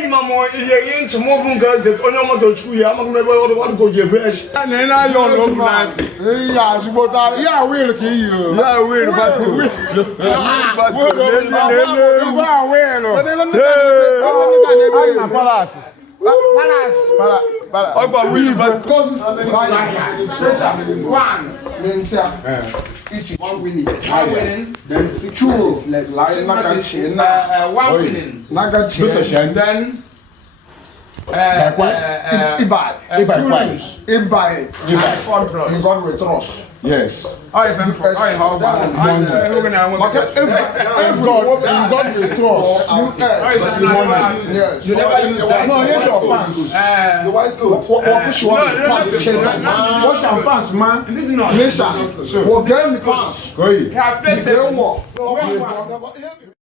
say, Mamma, you're into moving girl that on your mother school. I'm going to go get fresh. And then I don't know, man. Yeah, we'll kill you. Yeah, we'll pass to it. Palace. One winning, then 6 matches left. One winning, then Ibai. You got with trust. Yes. I have God the trust. You never use that. No, you your pants. The white goods. What push you on? Wash your pants, man. Listen. What game the pants? Go ahead.